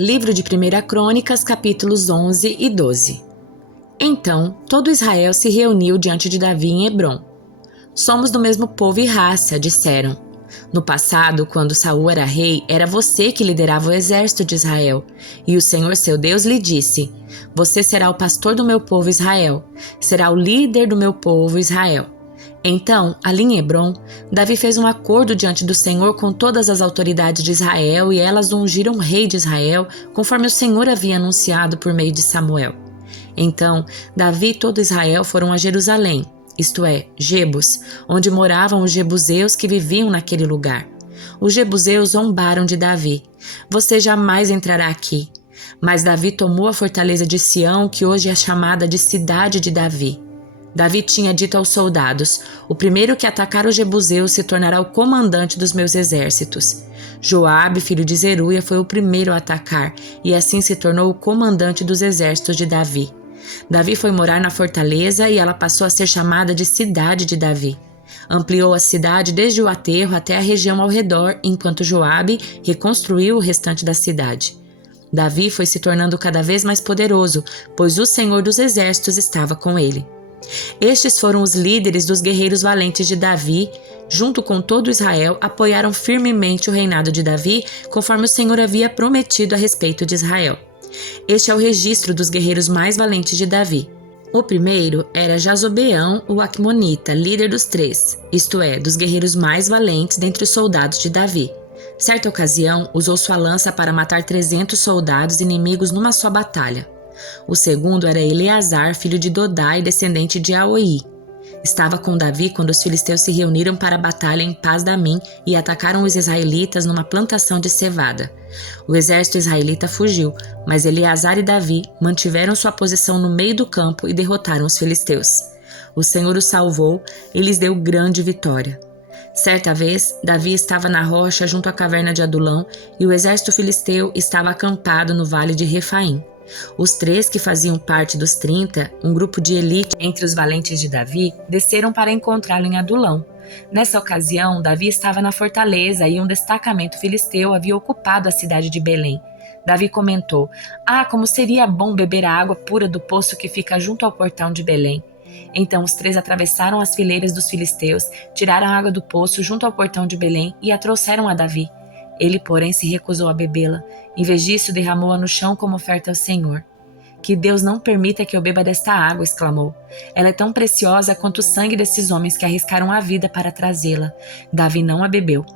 Livro de 1 Crônicas, capítulos 11 e 12. Então, todo Israel se reuniu diante de Davi em Hebrom. Somos do mesmo povo e raça, disseram. No passado, quando Saul era rei, era você que liderava o exército de Israel. E o Senhor seu Deus lhe disse: Você será o pastor do meu povo Israel, será o líder do meu povo Israel. Então, ali em Hebrom, Davi fez um acordo diante do Senhor com todas as autoridades de Israel e elas o ungiram rei de Israel, conforme o Senhor havia anunciado por meio de Samuel. Então, Davi e todo Israel foram a Jerusalém, isto é, Jebus, onde moravam os jebuseus que viviam naquele lugar. Os jebuseus zombaram de Davi: Você jamais entrará aqui. Mas Davi tomou a fortaleza de Sião, que hoje é chamada de Cidade de Davi. Davi tinha dito aos soldados: O primeiro que atacar os jebuseus se tornará o comandante dos meus exércitos. Joabe, filho de Zeruia, foi o primeiro a atacar, e assim se tornou o comandante dos exércitos de Davi. Davi foi morar na fortaleza e ela passou a ser chamada de Cidade de Davi. Ampliou a cidade desde o aterro até a região ao redor, enquanto Joabe reconstruiu o restante da cidade. Davi foi se tornando cada vez mais poderoso, pois o Senhor dos exércitos estava com ele. Estes foram os líderes dos guerreiros valentes de Davi, junto com todo Israel, apoiaram firmemente o reinado de Davi, conforme o Senhor havia prometido a respeito de Israel. Este é o registro dos guerreiros mais valentes de Davi. O primeiro era Jazobeão, o Acmonita, líder dos 3, isto é, dos guerreiros mais valentes dentre os soldados de Davi. Certa ocasião, usou sua lança para matar 300 soldados inimigos numa só batalha. O segundo era Eleazar, filho de Dodai, descendente de Aoi. Estava com Davi quando os filisteus se reuniram para a batalha em Pas-damim e atacaram os israelitas numa plantação de cevada. O exército israelita fugiu, mas Eleazar e Davi mantiveram sua posição no meio do campo e derrotaram os filisteus. O Senhor os salvou e lhes deu grande vitória. Certa vez, Davi estava na rocha junto à caverna de Adulão e o exército filisteu estava acampado no vale de Refaim. Os 3 que faziam parte dos 30, um grupo de elite entre os valentes de Davi, desceram para encontrá-lo em Adulão. Nessa ocasião, Davi estava na fortaleza e um destacamento filisteu havia ocupado a cidade de Belém. Davi comentou: como seria bom beber a água pura do poço que fica junto ao portão de Belém. Então os 3 atravessaram as fileiras dos filisteus, tiraram a água do poço junto ao portão de Belém e a trouxeram a Davi. Ele, porém, se recusou a bebê-la. Em vez disso, derramou-a no chão como oferta ao Senhor. Que Deus não permita que eu beba desta água, exclamou. Ela é tão preciosa quanto o sangue desses homens que arriscaram a vida para trazê-la. Davi não a bebeu.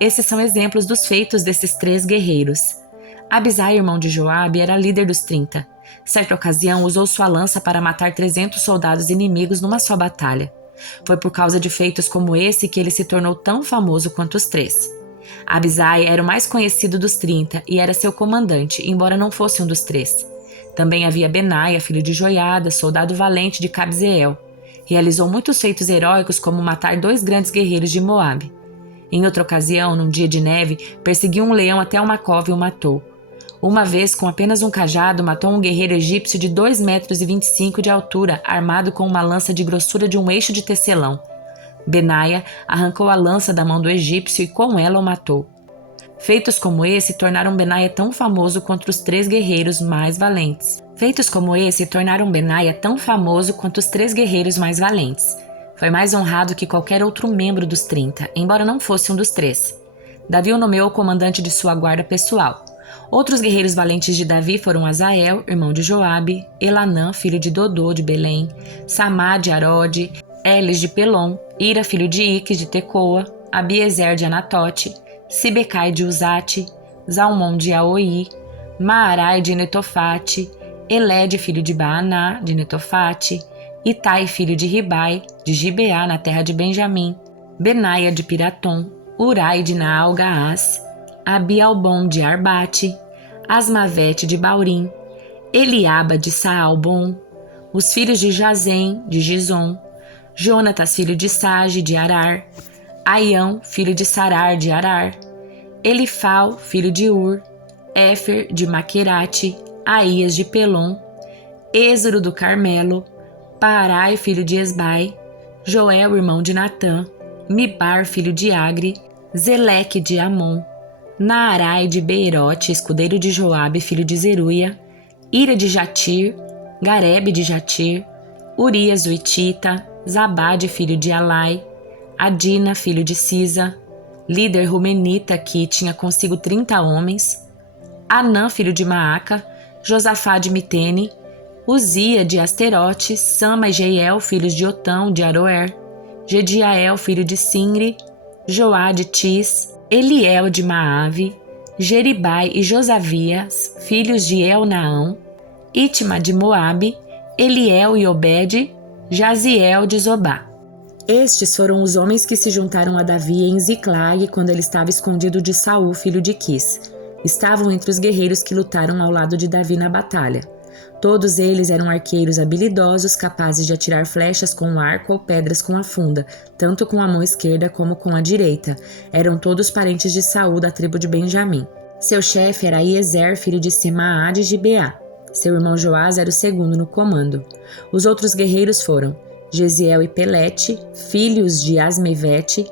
Esses são exemplos dos feitos desses 3 guerreiros. Abisai, irmão de Joabe, era líder dos 30. Certa ocasião, usou sua lança para matar 300 soldados inimigos numa só batalha. Foi por causa de feitos como esse que ele se tornou tão famoso quanto os 3. Abisai era o mais conhecido dos 30 e era seu comandante, embora não fosse um dos 3. Também havia Benaia, filho de Joiada, soldado valente de Cabzeel. Realizou muitos feitos heróicos, como matar 2 grandes guerreiros de Moabe. Em outra ocasião, num dia de neve, perseguiu um leão até uma cova e o matou. Uma vez, com apenas um cajado, matou um guerreiro egípcio de 2,25 metros de altura, armado com uma lança de grossura de um eixo de tecelão. Benaia arrancou a lança da mão do egípcio e com ela o matou. Feitos como esse tornaram Benaia tão famoso quanto os 3 guerreiros mais valentes. Foi mais honrado que qualquer outro membro dos 30, embora não fosse um dos 3. Davi o nomeou comandante de sua guarda pessoal. Outros guerreiros valentes de Davi foram Azael, irmão de Joabe, Elanã, filho de Dodô de Belém, Samá de Arode, Elis de Pelom, Ira, filho de Iques de Tecoa, Abiezer de Anatote, Sibecai de Uzate, Zalmon de Aoi, Maarai de Netofate, Elede, filho de Baaná de Netofate, Itai, filho de Ribai, de Gibeá, na terra de Benjamim, Benaia de Piratom, Urai de Naal-Gaás, Abialbon de Arbate, Asmavete de Baurim, Eliaba de Saalbon, os filhos de Jazem de Gizom, Jonatas, filho de Sage de Arar, Aião, filho de Sarar de Arar, Elifal, filho de Ur, Éfer de Maquerate, Aías de Pelom, Êzoro do Carmelo, Paarai, filho de Esbai, Joel, irmão de Natã, Mibar, filho de Agre, Zeleque de Amon, Naarai de Beerote, escudeiro de Joabe, filho de Zeruia, Ira de Jatir, Garebe de Jatir, Urias o Hitita, Zabade, filho de Alai, Adina, filho de Sisa, líder rumenita que tinha consigo 30 homens, Anã, filho de Maaca, Josafá de Mitene, Uzia de Asterote, Sama e Jeiel, filhos de Otão de Aroer, Gediael, filho de Sinri, Joá de Tis, Eliel de Maave, Jeribai e Josavias, filhos de Elnaão, Itma de Moabe, Eliel e Obed, Jaziel de Zobá. Estes foram os homens que se juntaram a Davi em Ziclag quando ele estava escondido de Saul, filho de Quis. Estavam entre os guerreiros que lutaram ao lado de Davi na batalha. Todos eles eram arqueiros habilidosos, capazes de atirar flechas com o arco ou pedras com a funda, tanto com a mão esquerda como com a direita. Eram todos parentes de Saul, da tribo de Benjamim. Seu chefe era Iezer, filho de Semaá de Gibeá. Seu irmão Joás era o segundo no comando. Os outros guerreiros foram Gesiel e Pelete, filhos de Asmevete,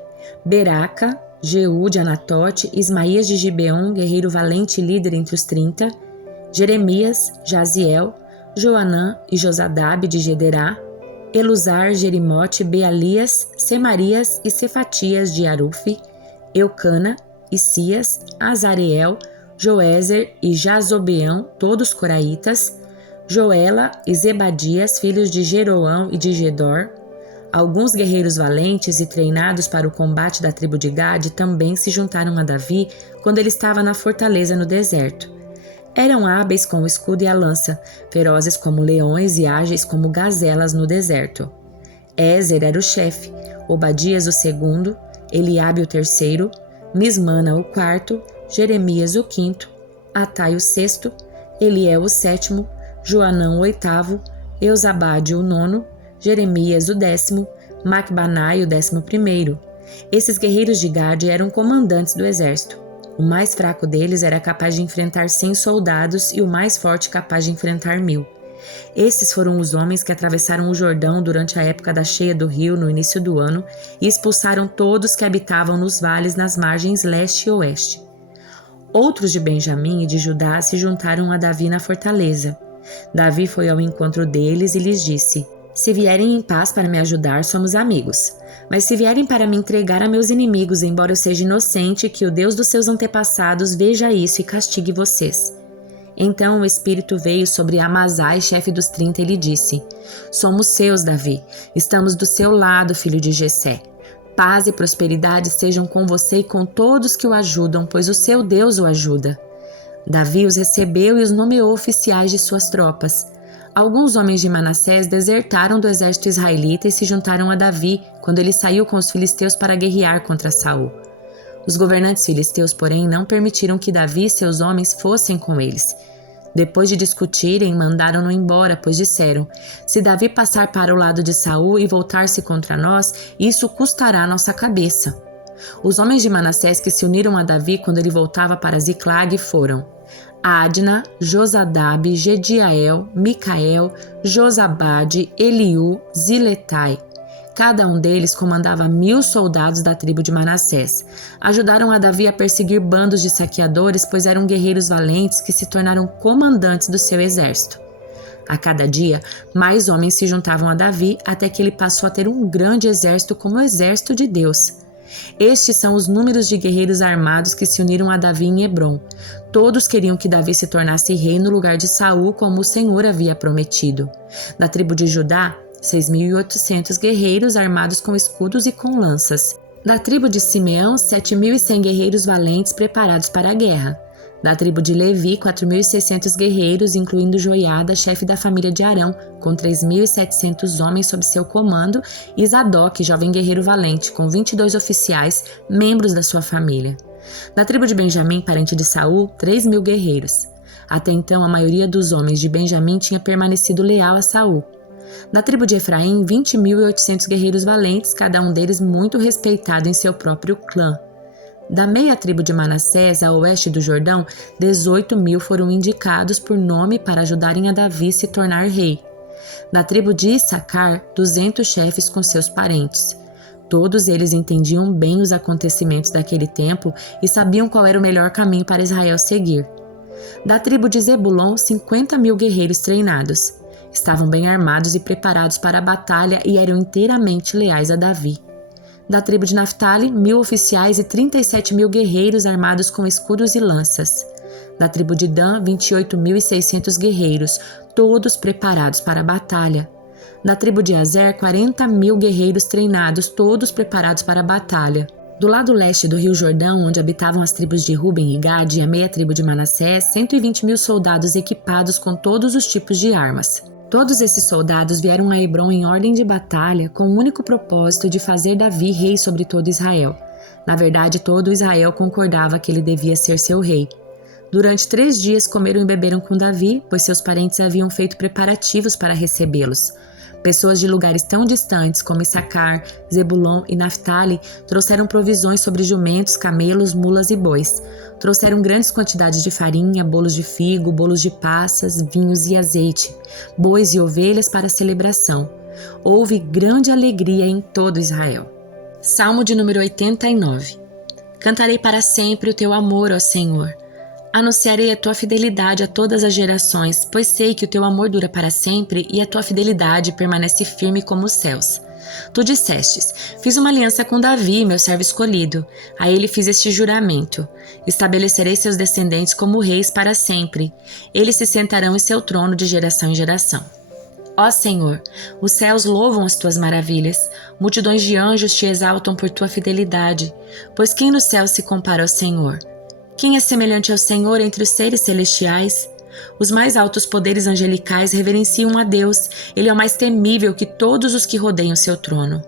Beraca, Jeú de Anatote, Ismaías de Gibeon, guerreiro valente e líder entre os 30, Jeremias, Jaziel, Joanã e Josadabe de Gederá, Eluzar, Jerimote, Bealias, Semarias e Cefatias de Arufe, Eucana, Isias, Azareel, Joézer e Jazobeão, todos coraitas, Joela e Zebadias, filhos de Jeroão e de Gedor. Alguns guerreiros valentes e treinados para o combate da tribo de Gade também se juntaram a Davi quando ele estava na fortaleza no deserto. Eram hábeis com o escudo e a lança, ferozes como leões e ágeis como gazelas no deserto. Ézer era o chefe, Obadias o segundo, Eliabe o terceiro, Mismana o quarto, Jeremias o quinto, Atai o sexto, Eliel o sétimo, Joanã o oitavo, Eusabade o nono, Jeremias o 10º, Macbanai o 11º. Esses guerreiros de Gade eram comandantes do exército. O mais fraco deles era capaz de enfrentar 100 soldados e o mais forte capaz de enfrentar 1000. Esses foram os homens que atravessaram o Jordão durante a época da cheia do rio no início do ano e expulsaram todos que habitavam nos vales nas margens leste e oeste. Outros de Benjamim e de Judá se juntaram a Davi na fortaleza. Davi foi ao encontro deles e lhes disse: "Se vierem em paz para me ajudar, somos amigos. Mas se vierem para me entregar a meus inimigos, embora eu seja inocente, que o Deus dos seus antepassados veja isso e castigue vocês." Então o Espírito veio sobre Amazai, chefe dos 30, e lhe disse: "Somos seus, Davi. Estamos do seu lado, filho de Jessé. Paz e prosperidade sejam com você e com todos que o ajudam, pois o seu Deus o ajuda." Davi os recebeu e os nomeou oficiais de suas tropas. Alguns homens de Manassés desertaram do exército israelita e se juntaram a Davi quando ele saiu com os filisteus para guerrear contra Saul. Os governantes filisteus, porém, não permitiram que Davi e seus homens fossem com eles. Depois de discutirem, mandaram-no embora, pois disseram: "Se Davi passar para o lado de Saul e voltar-se contra nós, isso custará a nossa cabeça." Os homens de Manassés que se uniram a Davi quando ele voltava para Ziclag foram Adna, Josadabe, Gediael, Micael, Josabade, Eliú, Ziletai. Cada um deles comandava 1000 soldados da tribo de Manassés. Ajudaram a Davi a perseguir bandos de saqueadores, pois eram guerreiros valentes que se tornaram comandantes do seu exército. A cada dia, mais homens se juntavam a Davi até que ele passou a ter um grande exército como o exército de Deus. Estes são os números de guerreiros armados que se uniram a Davi em Hebrom. Todos queriam que Davi se tornasse rei no lugar de Saul, como o Senhor havia prometido. Da tribo de Judá, 6.800 guerreiros armados com escudos e com lanças. Da tribo de Simeão, 7.100 guerreiros valentes preparados para a guerra. Da tribo de Levi, 4.600 guerreiros, incluindo Joiada, chefe da família de Arão, com 3.700 homens sob seu comando, e Zadok, jovem guerreiro valente, com 22 oficiais, membros da sua família. Da tribo de Benjamim, parente de Saul, 3.000 guerreiros. Até então, a maioria dos homens de Benjamim tinha permanecido leal a Saul. Da tribo de Efraim, 20.800 guerreiros valentes, cada um deles muito respeitado em seu próprio clã. Da meia tribo de Manassés, a oeste do Jordão, 18.000 foram indicados por nome para ajudarem a Davi se tornar rei. Da tribo de Issacar, 200 chefes com seus parentes. Todos eles entendiam bem os acontecimentos daquele tempo e sabiam qual era o melhor caminho para Israel seguir. Da tribo de Zebulon, 50.000 guerreiros treinados. Estavam bem armados e preparados para a batalha e eram inteiramente leais a Davi. Da tribo de Naftali, 1.000 oficiais e 37.000 guerreiros armados com escudos e lanças. Da tribo de Dan, 28.600 guerreiros, todos preparados para a batalha. Da tribo de Azer, 40.000 guerreiros treinados, todos preparados para a batalha. Do lado leste do rio Jordão, onde habitavam as tribos de Ruben e Gade e a meia tribo de Manassés, 120.000 soldados equipados com todos os tipos de armas. Todos esses soldados vieram a Hebrom em ordem de batalha com o único propósito de fazer Davi rei sobre todo Israel. Na verdade, todo Israel concordava que ele devia ser seu rei. Durante 3 dias comeram e beberam com Davi, pois seus parentes haviam feito preparativos para recebê-los. Pessoas de lugares tão distantes como Issacar, Zebulon e Naftali trouxeram provisões sobre jumentos, camelos, mulas e bois. Trouxeram grandes quantidades de farinha, bolos de figo, bolos de passas, vinhos e azeite, bois e ovelhas para a celebração. Houve grande alegria em todo Israel. Salmo de número 89. Cantarei para sempre o teu amor, ó Senhor. Anunciarei a tua fidelidade a todas as gerações, pois sei que o teu amor dura para sempre e a tua fidelidade permanece firme como os céus. Tu dissestes: fiz uma aliança com Davi, meu servo escolhido. A ele fiz este juramento: estabelecerei seus descendentes como reis para sempre. Eles se sentarão em seu trono de geração em geração. Ó Senhor, os céus louvam as tuas maravilhas, multidões de anjos te exaltam por tua fidelidade, pois quem no céu se compara ao Senhor? Quem é semelhante ao Senhor entre os seres celestiais? Os mais altos poderes angelicais reverenciam a Deus. Ele é o mais temível que todos os que rodeiam seu trono.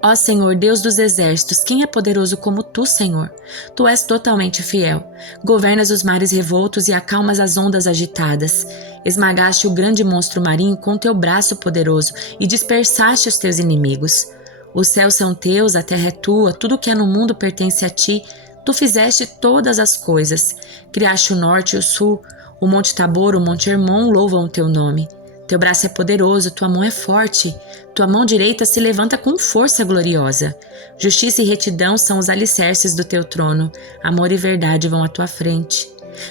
Ó Senhor, Deus dos exércitos, quem é poderoso como tu, Senhor? Tu és totalmente fiel. Governas os mares revoltos e acalmas as ondas agitadas. Esmagaste o grande monstro marinho com teu braço poderoso e dispersaste os teus inimigos. Os céus são teus, a terra é tua, tudo que há no mundo pertence a ti. Tu fizeste todas as coisas, criaste o norte e o sul, o monte Tabor, o monte Hermon louvam o teu nome. Teu braço é poderoso, tua mão é forte, tua mão direita se levanta com força gloriosa. Justiça e retidão são os alicerces do teu trono, amor e verdade vão à tua frente.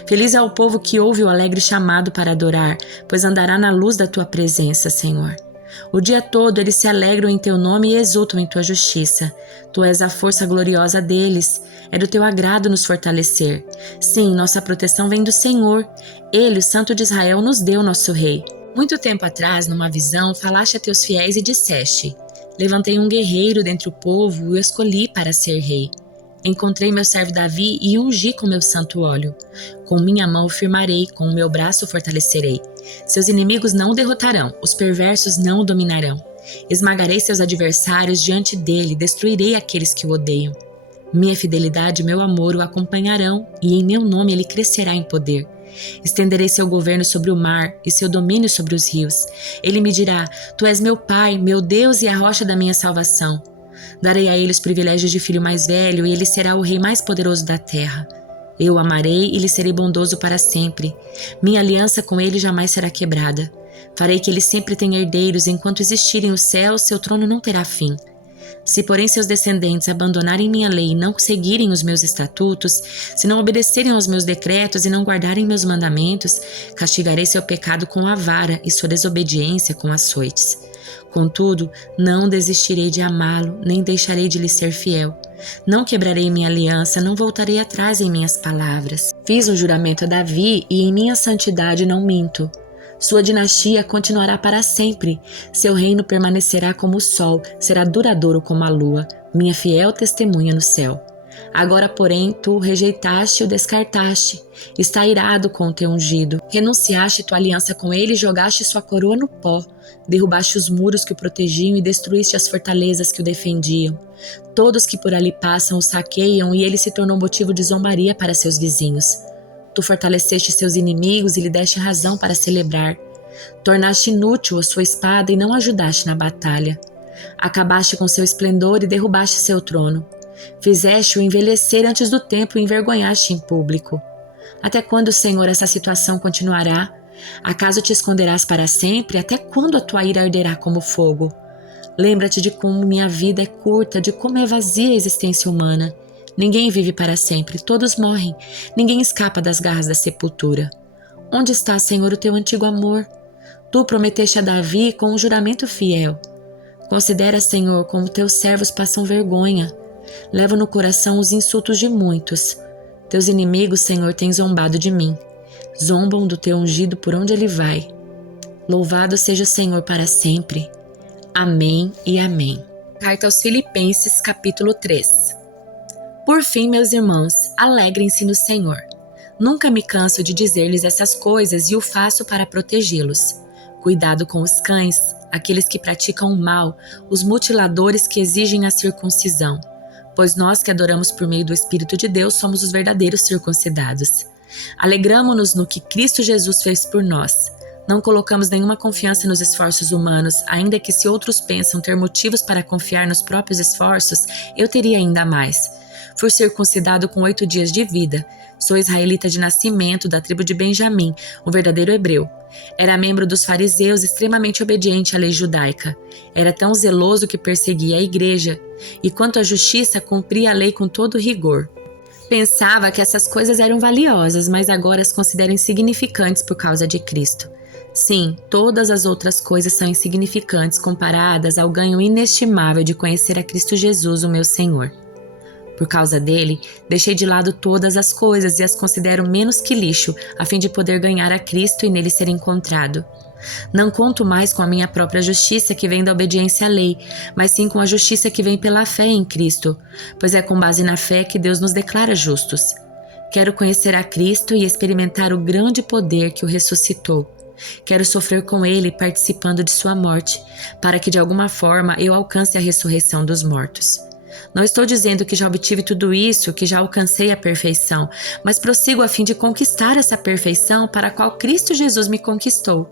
Feliz é o povo que ouve o alegre chamado para adorar, pois andará na luz da tua presença, Senhor. O dia todo eles se alegram em teu nome e exultam em tua justiça. Tu és a força gloriosa deles. É do teu agrado nos fortalecer. Sim, nossa proteção vem do Senhor. Ele, o Santo de Israel, nos deu nosso rei. Muito tempo atrás, numa visão, falaste a teus fiéis e disseste: levantei um guerreiro dentre o povo e o escolhi para ser rei. Encontrei meu servo Davi e o ungi com meu santo óleo. Com minha mão o firmarei, com o meu braço o fortalecerei. Seus inimigos não o derrotarão, os perversos não o dominarão. Esmagarei seus adversários diante dele, destruirei aqueles que o odeiam. Minha fidelidade e meu amor o acompanharão, e em meu nome ele crescerá em poder. Estenderei seu governo sobre o mar e seu domínio sobre os rios. Ele me dirá: tu és meu pai, meu Deus e a rocha da minha salvação. Darei a ele os privilégios de filho mais velho, e ele será o rei mais poderoso da terra. Eu o amarei e lhe serei bondoso para sempre. Minha aliança com ele jamais será quebrada. Farei que ele sempre tenha herdeiros, enquanto existirem os céus, seu trono não terá fim. Se, porém, seus descendentes abandonarem minha lei e não seguirem os meus estatutos, se não obedecerem aos meus decretos e não guardarem meus mandamentos, castigarei seu pecado com a vara e sua desobediência com açoites. Contudo, não desistirei de amá-lo, nem deixarei de lhe ser fiel. Não quebrarei minha aliança, não voltarei atrás em minhas palavras. Fiz um juramento a Davi e em minha santidade não minto. Sua dinastia continuará para sempre. Seu reino permanecerá como o sol, será duradouro como a lua, minha fiel testemunha no céu. Agora, porém, tu o rejeitaste e o descartaste. Está irado com o teu ungido. Renunciaste tua aliança com ele e jogaste sua coroa no pó. Derrubaste os muros que o protegiam e destruíste as fortalezas que o defendiam. Todos que por ali passam o saqueiam e ele se tornou motivo de zombaria para seus vizinhos. Tu fortaleceste seus inimigos e lhe deste razão para celebrar. Tornaste inútil a sua espada e não ajudaste na batalha. Acabaste com seu esplendor e derrubaste seu trono. Fizeste-o envelhecer antes do tempo e envergonhaste em público. Até quando, Senhor, essa situação continuará? Acaso te esconderás para sempre? Até quando a tua ira arderá como fogo? Lembra-te de como minha vida é curta, de como é vazia a existência humana. Ninguém vive para sempre, todos morrem. Ninguém escapa das garras da sepultura. Onde está, Senhor, o teu antigo amor? Tu prometeste a Davi com um juramento fiel. Considera, Senhor, como teus servos passam vergonha. Levo no coração os insultos de muitos. Teus inimigos, Senhor, têm zombado de mim. Zombam do teu ungido por onde ele vai. Louvado seja o Senhor para sempre. Amém e amém. Carta aos Filipenses, capítulo 3. Por fim, meus irmãos, alegrem-se no Senhor. Nunca me canso de dizer-lhes essas coisas e o faço para protegê-los. Cuidado com os cães, aqueles que praticam o mal, os mutiladores que exigem a circuncisão. Pois nós que adoramos por meio do Espírito de Deus somos os verdadeiros circuncidados. Alegramo-nos no que Cristo Jesus fez por nós. Não colocamos nenhuma confiança nos esforços humanos, ainda que se outros pensam ter motivos para confiar nos próprios esforços, eu teria ainda mais. Fui circuncidado com 8 dias de vida. Sou israelita de nascimento, da tribo de Benjamim, um verdadeiro hebreu. Era membro dos fariseus, extremamente obediente à lei judaica. Era tão zeloso que perseguia a igreja, e quanto à justiça, cumpria a lei com todo rigor. Pensava que essas coisas eram valiosas, mas agora as considero insignificantes por causa de Cristo. Sim, todas as outras coisas são insignificantes comparadas ao ganho inestimável de conhecer a Cristo Jesus, o meu Senhor. Por causa dele, deixei de lado todas as coisas e as considero menos que lixo, a fim de poder ganhar a Cristo e nele ser encontrado. Não conto mais com a minha própria justiça que vem da obediência à lei, mas sim com a justiça que vem pela fé em Cristo, pois é com base na fé que Deus nos declara justos. Quero conhecer a Cristo e experimentar o grande poder que o ressuscitou. Quero sofrer com ele participando de sua morte, para que de alguma forma eu alcance a ressurreição dos mortos. Não estou dizendo que já obtive tudo isso, que já alcancei a perfeição, mas prossigo a fim de conquistar essa perfeição para a qual Cristo Jesus me conquistou.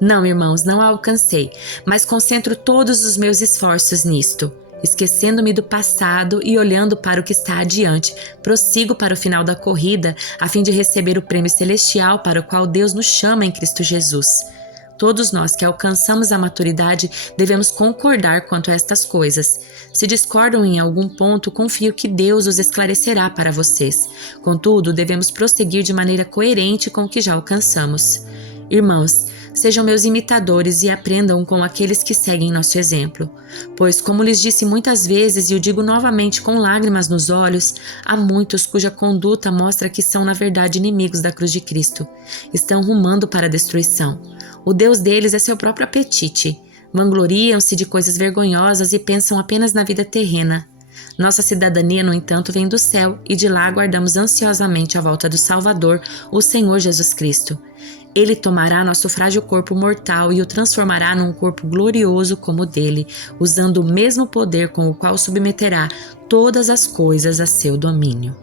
Não, irmãos, não a alcancei, mas concentro todos os meus esforços nisto. Esquecendo-me do passado e olhando para o que está adiante, prossigo para o final da corrida, a fim de receber o prêmio celestial para o qual Deus nos chama em Cristo Jesus. Todos nós que alcançamos a maturidade devemos concordar quanto a estas coisas. Se discordam em algum ponto, confio que Deus os esclarecerá para vocês. Contudo, devemos prosseguir de maneira coerente com o que já alcançamos. Irmãos, sejam meus imitadores e aprendam com aqueles que seguem nosso exemplo. Pois, como lhes disse muitas vezes e o digo novamente com lágrimas nos olhos, há muitos cuja conduta mostra que são na verdade inimigos da cruz de Cristo. Estão rumando para a destruição. O Deus deles é seu próprio apetite. Vangloriam-se de coisas vergonhosas e pensam apenas na vida terrena. Nossa cidadania, no entanto, vem do céu e de lá aguardamos ansiosamente a volta do Salvador, o Senhor Jesus Cristo. Ele tomará nosso frágil corpo mortal e o transformará num corpo glorioso como o dele, usando o mesmo poder com o qual submeterá todas as coisas a seu domínio.